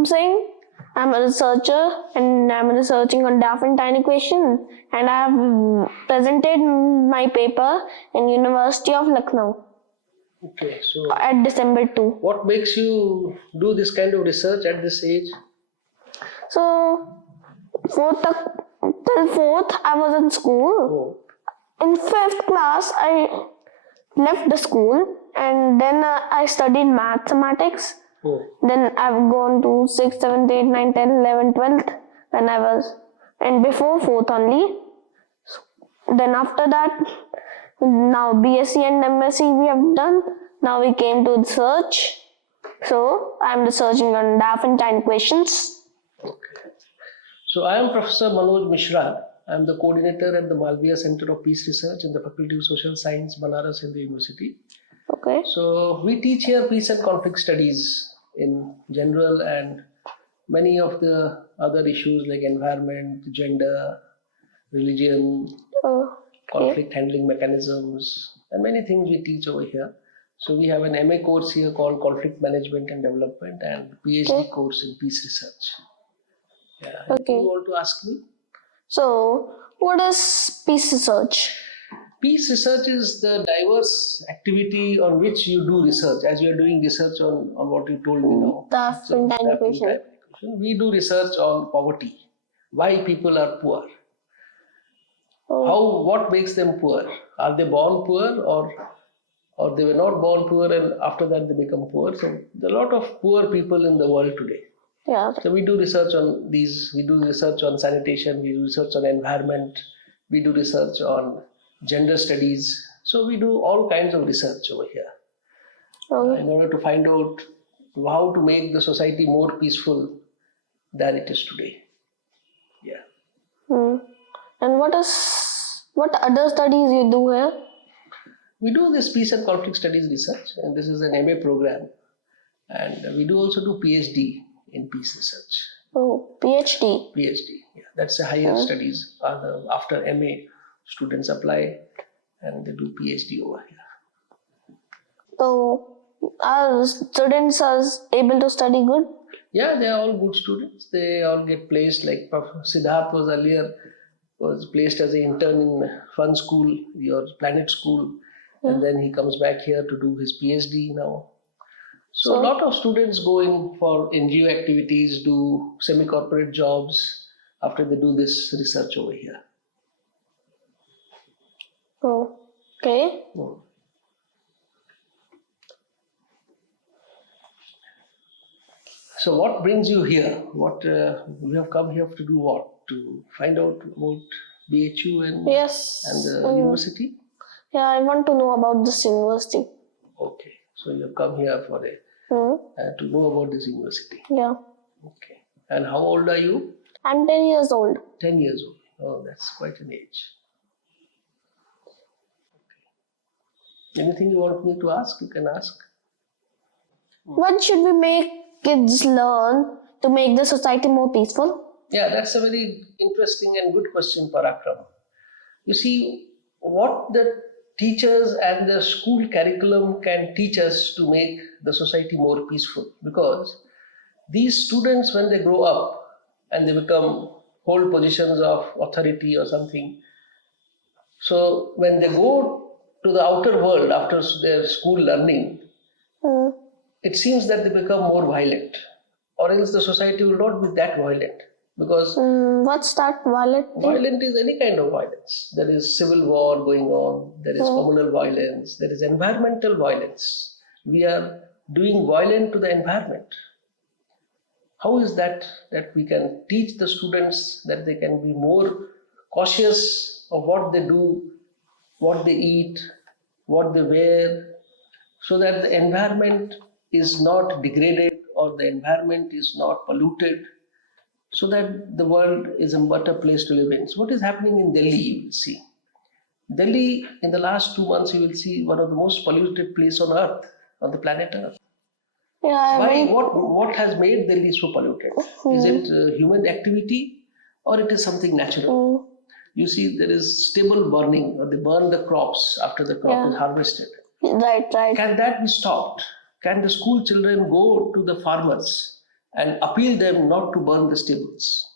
I'm saying I'm a researcher and I'm researching on Daffentine equation, and I have presented my paper in University of Lucknow Okay, so at December 2. what makes you do this kind of research at this age? So till 4th I was in school. In 5th class I left the school, and then I studied mathematics. Then I've gone to 6th, 7th, 8th, 9th, 10th, 11th, 12th when I was, and before 4th only. Then after that, now BSc and MSc we have done. Now we came to research. So I'm researching on Daffentine equations. Okay. So I am Professor Manoj Mishra. I am the coordinator at the Malviya Center of Peace Research in the Faculty of Social Science, Banaras Hindu University. Okay. So we teach here peace and conflict studies in general, and many of the other issues like environment, gender, religion, conflict handling mechanisms, and many things we teach over here. So we have an MA course here called Conflict Management and Development, and PhD course in Peace Research. Yeah. Okay. You want to ask me? So what is peace research? Peace research is the diverse activity on which you do research, as you are doing research on what you told me now. Daffentine equation. We do research on poverty, why people are poor, what makes them poor. Are they born poor, or they were not born poor and after that they become poor? So there are a lot of poor people in the world today. Yeah. So we do research on these, we do research on sanitation, we do research on environment, we do research on gender studies. So we do all kinds of research over here in order to find out how to make the society more peaceful than it is today. Yeah. And what other studies you do here? We do this peace and conflict studies research, and this is an MA program, and we do also do PhD in peace research. Oh, PhD. PhD, yeah, that's the higher studies. After MA, students apply and they do PhD over here. So our students are able to study good? Yeah, they are all good students. They all get placed. Like Siddharth was placed as an intern in Fun School, your Planet School, and then he comes back here to do his PhD now. So a lot of students go in for NGO activities, do semi-corporate jobs after they do this research over here. Oh, okay. So what brings you here? You have come here to do what? To find out about BHU and the university? Yeah, I want to know about this university. Okay, so you have come here for to know about this university. Yeah. Okay, and how old are you? I'm 10 years old. 10 years old. Oh, that's quite an age. Okay. Anything you want me to ask? You can ask. What should we make kids learn to make the society more peaceful? Yeah, that's a very interesting and good question, Parakram. You see, what the teachers and the school curriculum can teach us to make the society more peaceful, because these students, when they grow up and they hold positions of authority or something, so when they go to the outer world after their school learning, it seems that they become more violent, or else the society will not be that violent. Because what's that violent thing? Violent is any kind of violence. There is civil war going on, there is communal violence, there is environmental violence. We are doing violence to the environment. How is that we can teach the students that they can be more cautious of what they do, what they eat, what they wear, so that the environment is not degraded or the environment is not polluted, so that the world is a better place to live in. So what is happening in Delhi, you will see. Delhi, in the last 2 months, you will see one of the most polluted places on earth, on the planet Earth. Yeah, What has made Delhi so polluted? Is it human activity, or it is something natural? You see, there is stubble burning, or they burn the crops after the crop is harvested. Right. Can that be stopped? Can the school children go to the farmers and appeal them not to burn the stables.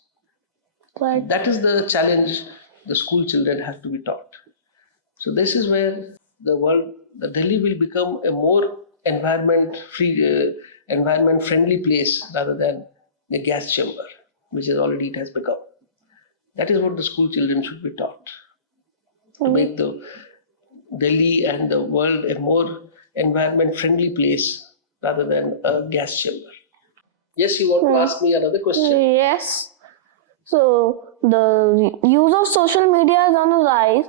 Right. That is the challenge the school children have to be taught. So this is where the Delhi will become a more environment friendly place rather than a gas chamber, which is already it has become. That is what the school children should be taught to make the Delhi and the world a more environment friendly place rather than a gas chamber. Yes, you want to ask me another question? Yes. So the use of social media is on a rise.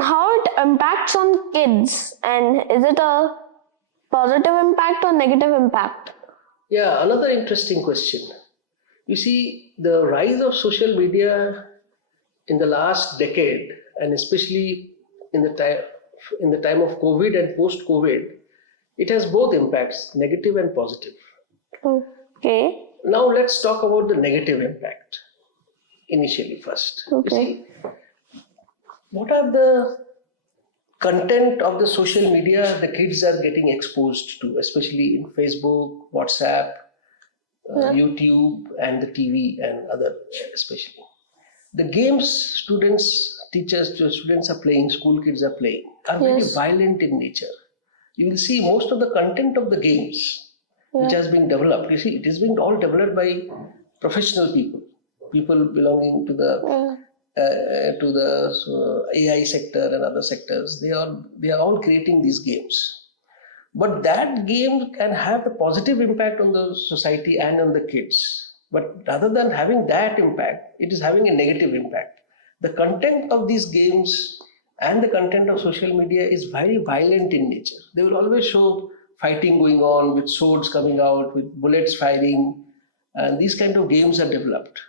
How it impacts on kids, and is it a positive impact or negative impact? Yeah, another interesting question. You see, the rise of social media in the last decade, and especially in the time of COVID and post-COVID, it has both impacts, negative and positive. Okay. Now let's talk about the negative impact initially first. Okay. You see, what are the content of the social media the kids are getting exposed to, especially in Facebook, WhatsApp, YouTube, and the TV and other especially. The games students are playing, school kids are playing, are very violent in nature. You will see most of the content of the games which has been developed. You see, it is being all developed by professional people belonging to the AI sector and other sectors. They are all creating these games. But that game can have a positive impact on the society and on the kids. But rather than having that impact, it is having a negative impact. The content of these games and the content of social media is very violent in nature. They will always show fighting going on with swords coming out, with bullets firing, and these kind of games are developed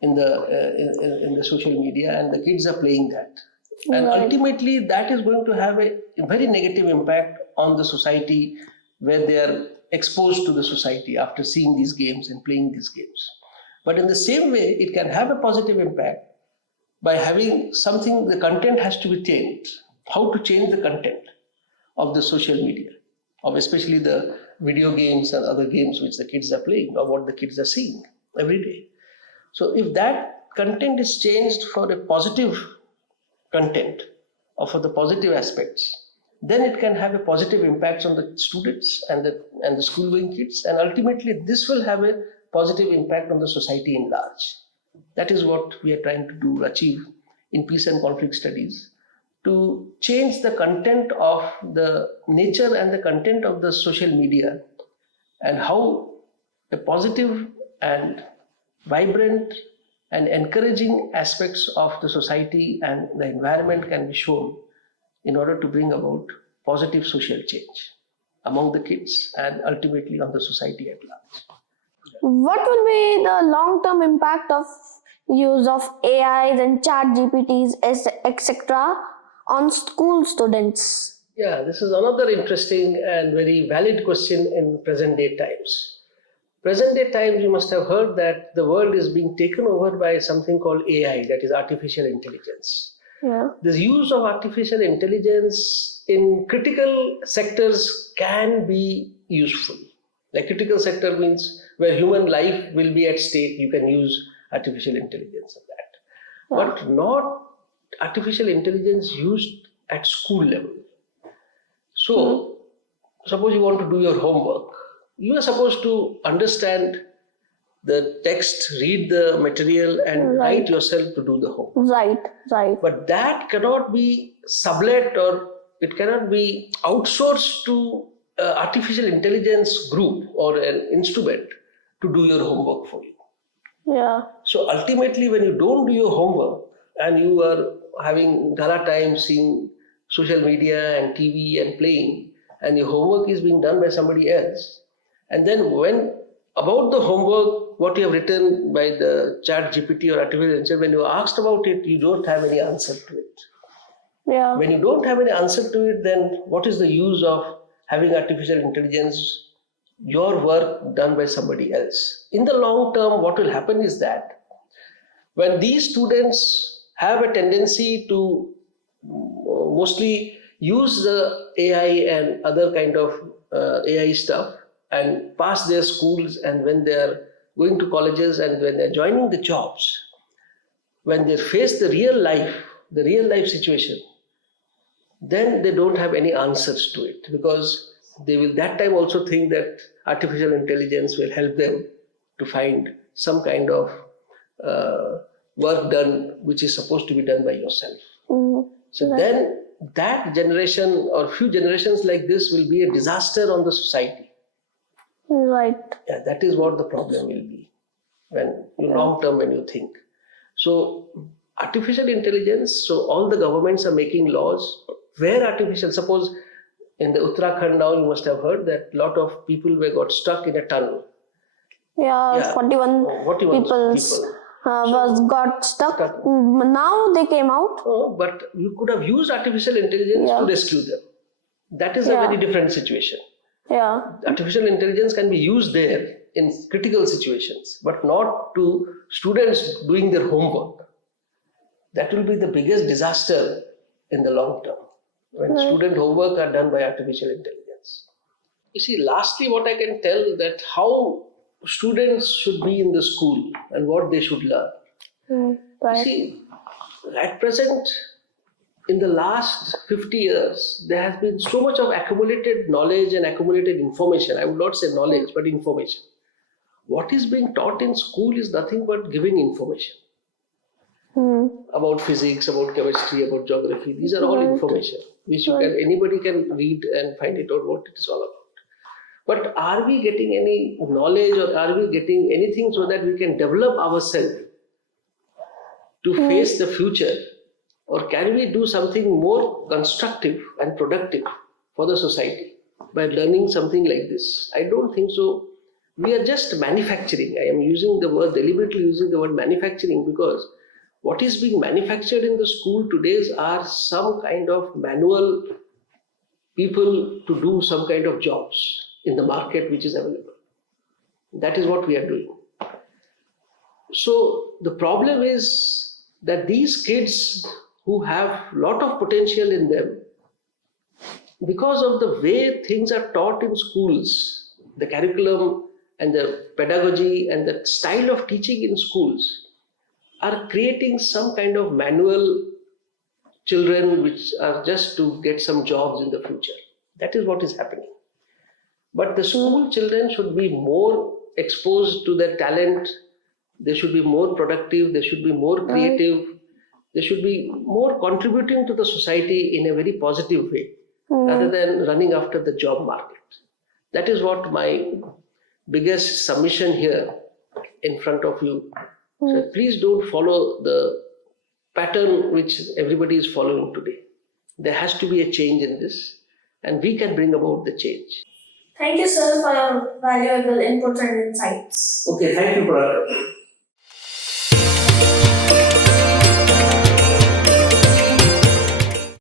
in the social media, and the kids are playing that. And ultimately, that is going to have a very negative impact on the society where they are exposed to the society after seeing these games and playing these games. But in the same way, it can have a positive impact by having something, the content has to be changed. How to change the content of the social media, of especially the video games and other games which the kids are playing or what the kids are seeing every day. So if that content is changed for a positive content or for the positive aspects, then it can have a positive impact on the students and the school going kids, and ultimately this will have a positive impact on the society in large. That is what we are trying to achieve in peace and conflict studies, to change the content of the nature and the content of the social media, and how a positive and vibrant and encouraging aspects of the society and the environment can be shown in order to bring about positive social change among the kids and ultimately on the society at large. What will be the long-term impact of use of AIs and chat GPTs, etc. on school students? Yeah, this is another interesting and very valid question in present day times. Present day times, you must have heard that the world is being taken over by something called AI, that is artificial intelligence. Yeah. The use of artificial intelligence in critical sectors can be useful. Like critical sector means where human life will be at stake, you can use artificial intelligence in that. But not artificial intelligence used at school level. So, suppose you want to do your homework. You are supposed to understand the text, read the material, and write yourself to do the homework. Right. But that cannot be sublet, or it cannot be outsourced to an artificial intelligence group or an instrument to do your homework for you. Yeah. So ultimately, when you don't do your homework and you are having gala time seeing social media and TV and playing, and your homework is being done by somebody else, and then when about the homework, what you have written by the chat GPT or artificial intelligence, when you are asked about it, you don't have any answer to it. Yeah. When you don't have any answer to it, then what is the use of having artificial intelligence, your work done by somebody else? In the long term, what will happen is that when these students have a tendency to mostly use the AI and other kind of AI stuff and pass their schools, and when they are going to colleges and when they're joining the jobs, when they face the real life situation, then they don't have any answers to it, because they will that time also think that artificial intelligence will help them to find some kind of work done which is supposed to be done by yourself. So then that generation or few generations like this will be a disaster on the society. Right. Yeah, that is what the problem will be when long term when you think. So artificial intelligence, so all the governments are making laws where artificial, suppose in the Uttarakhand now you must have heard that a lot of people were got stuck in a tunnel. Yeah, 41 people got stuck. Now they came out. But you could have used artificial intelligence to rescue them. That is a very different situation. Yeah. Artificial intelligence can be used there in critical situations, but not to students doing their homework. That will be the biggest disaster in the long term, when student homework are done by artificial intelligence. You see, lastly, what I can tell that how students should be in the school and what they should learn. Right. You see, at present, in the last 50 years, there has been so much of accumulated knowledge and accumulated information. I would not say knowledge, but information. What is being taught in school is nothing but giving information. About physics, about chemistry, about geography. These are all information which anybody can read and find it out what it is all about. But are we getting any knowledge, or are we getting anything so that we can develop ourselves to face the future? Or can we do something more constructive and productive for the society by learning something like this? I don't think so. We are just manufacturing. I am deliberately using the word manufacturing, because what is being manufactured in the school today are some kind of manual people to do some kind of jobs in the market which is available. That is what we are doing. So the problem is that these kids who have a lot of potential in them, because of the way things are taught in schools, the curriculum and the pedagogy and the style of teaching in schools, are creating some kind of manual children which are just to get some jobs in the future. That is what is happening. But the school children should be more exposed to their talent. They should be more productive. They should be more creative. They should be more contributing to the society in a very positive way, rather than running after the job market. That is what my biggest submission here in front of you. So please don't follow the pattern which everybody is following today. There has to be a change in this, and we can bring about the change. Thank you, sir, for your valuable input and insights. Okay, thank you, brother.